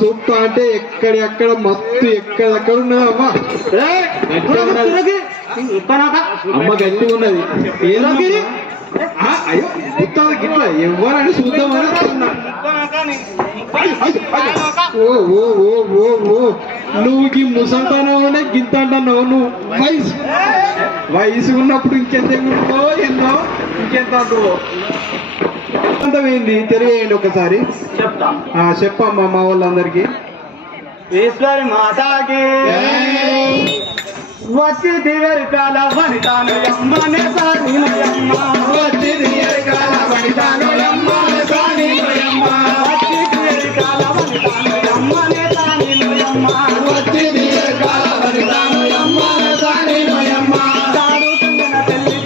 Soup అంటే ఎక్కడెక్కడ మస్తు ఎక్కడెక్కడ ఉన్నావా అమ్మ గట్టి ఉన్నది అయ్యో గుర్తాది గిట్ల ఎవరని చూద్దామని ఓ ఓ ఓ ఓ ఓ నువ్వు ఈ ముసల్తానవునే గింత అంటున్నావు నువ్వు వయసు ఉన్నప్పుడు ఇంకెంత ఎన్నో ఇంకెంత అంటున్నావు ఏంది తెలియజేయండి ఒకసారి చెప్పమ్మా మా వాళ్ళందరికీ ఈశ్వరి మాతాకి వచ్చి దివరికాల వనితాను అమ్మనే సానిమయమ్మ వచ్చి దివరికాల వనితాను అమ్మనే సానిమయమ్మ వచ్చి దివరికాల వనితాను అమ్మనే సానిమయమ్మ వచ్చి దివరికాల వనితాను అమ్మనే సానిమయమ్మ తాడు తంగన తల్లి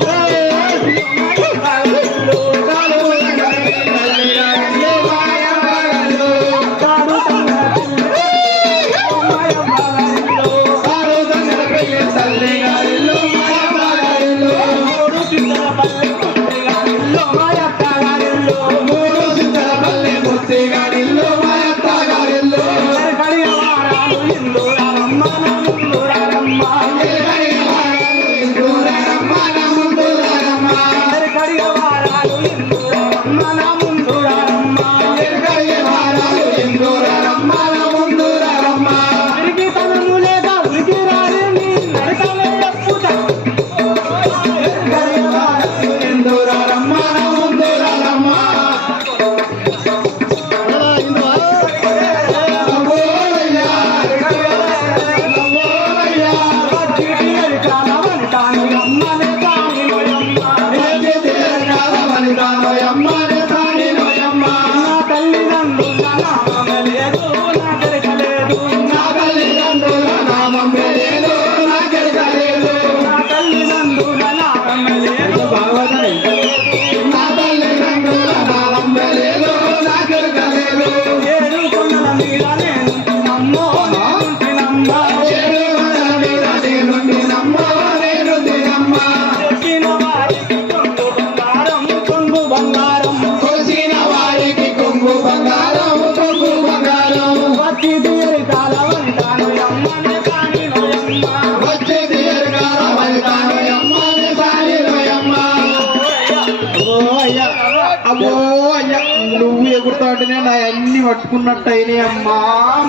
నువ్వు ఎగురుతా అంటేనే నా అన్ని పట్టుకున్నట్టు అయినాయి అమ్మా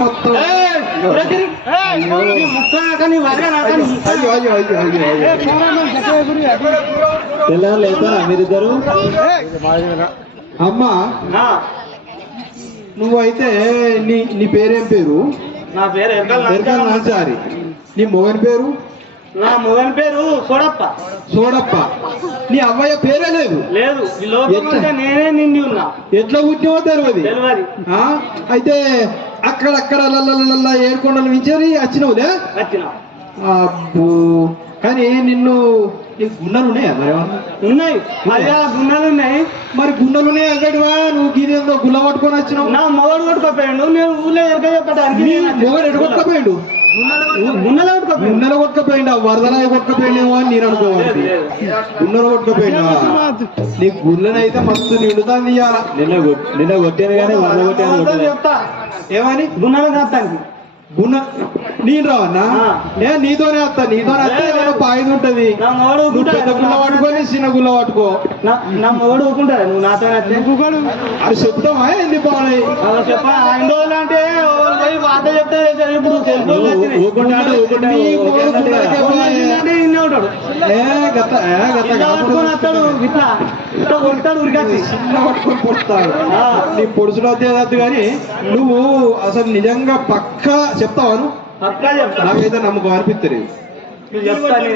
మొత్తం. అయ్యో అయ్యో అయ్యో అయ్యో తెల్లారులేదా మీరిద్దరు? అమ్మా నువ్వైతే నీ నీ పేరేం పేరు? నా పేరు ఎరకల నాచారి. నీ మొగని పేరు? నా మొగని పేరు సోడప్ప. సోడప్ప. నీ అవ్వయ్య పేరే లేదు? లేదు. ఈ లోపల నేనే నిండి ఉన్నా. ఎట్లా పుట్టినవో తెలియదు. అయితే అక్కడక్కడ లల్ల ఏడుకొండలు మించేది వచ్చినవులే. వచ్చిన అబ్బో కానీ నీకు గున్నలు ఉన్నాయా మరి? ఉన్నాయి. అయ్యా గున్నలు ఉన్నాయి. మరి గున్నలు ఉన్నాయి అక్కడివా నువ్వు గీదేందో గుల్ల పట్టుకొని వచ్చినావు? నా మొగడు కొట్టుకోపోయాడు. నేను ఊళ్ళో ఎరగ చెప్పడానికి మొగడు ఎటు కొట్టుకపోయాడు? గున్నెల కొట్టుకపోయిండా? వరదలా కొట్టుకపోయిండేమో అని నేను అనుకోవాలి. గున్నెల కొట్టుకపోయిండా? నీ గుళ్ళనైతే మస్తు నిండుతాంది ఇయ్యాల. నిన్న కొట్టాను కానీ వరద కొట్టాను చెప్తా. ఏమని? గున్నలు కాస్తానికి గున్న నేను రావన్నా? నేను నీతోనే వస్తా. నీతోనే వస్తే ఏమైనా పాయిది ఉంటది. పెద్ద గుల్ల పట్టుకొని చిన్న గుల్ల పట్టుకో. నా మొగడు ఊకుంటాడు. నువ్వు నాతో అది చెప్తామా ఏంది బాగున్నాయి చెప్పా. ఆయన రోజులు అంటే వార్త చెప్తే ఇప్పుడు వస్తాడు. ఇట్లా ఇట్లా కొడతాడు. ఉరికాసి చిన్న పట్టుకొని పొడుస్తాడు. నీ పొడుచుడు వద్దేదద్దు కానీ నువ్వు అసలు నిజంగా పక్కా చెప్తావాను? పక్కా చెప్తా. నాకైతే నమ్మకం అనిపిస్తలేదు. చెప్తాను.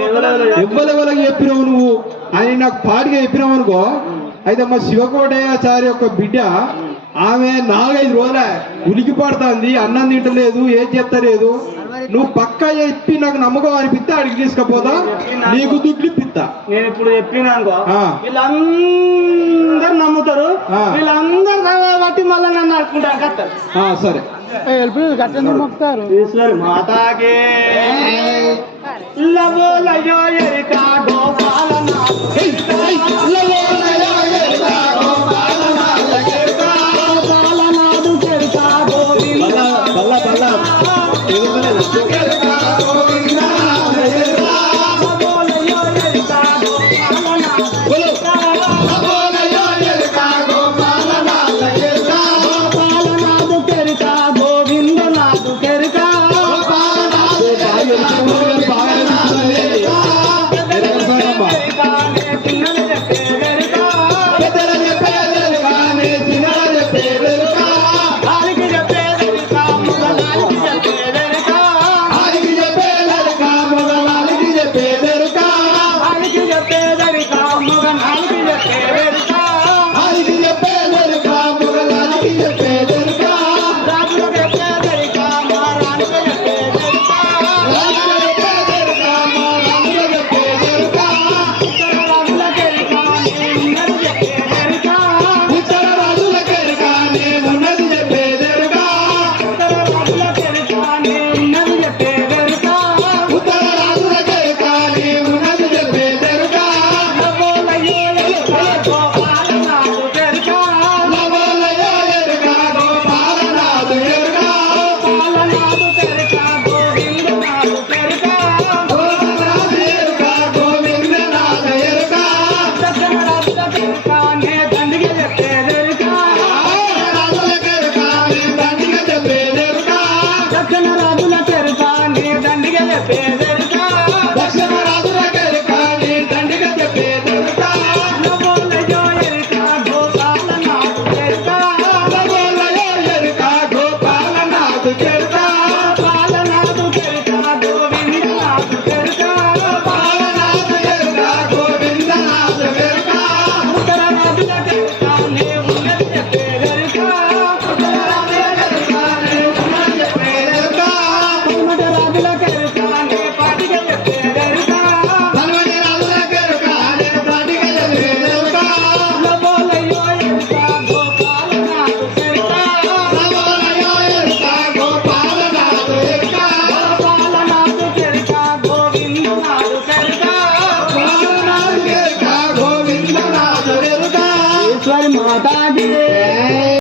ఎవరెవరికి చెప్పినావు నువ్వు అని నాకు పాడిగా చెప్పినావు అనుకో. అయితే మా శివకోటయాచారి యొక్క బిడ్డ ఆమె 4-5 రోజుల ఉలికి పడుతుంది. అన్నం తింటలేదు, ఏం చెప్తలేదు. నువ్వు పక్కా చెప్పి నాకు నమ్మకం అనిపిస్తే అడిగి తీసుకపోతా, నీకు దుడ్లు ఇప్పిస్తా. నేను ఇప్పుడు చెప్పినా అనుకో వీళ్ళందరూ నమ్ముతారు. వీళ్ళందరూ బట్టి మళ్ళీ నన్ను అడుకుంటాను కట్టారు. సరే ఈశ్వరి మాతాకే లవో లయో ఎరికా గోపాలనా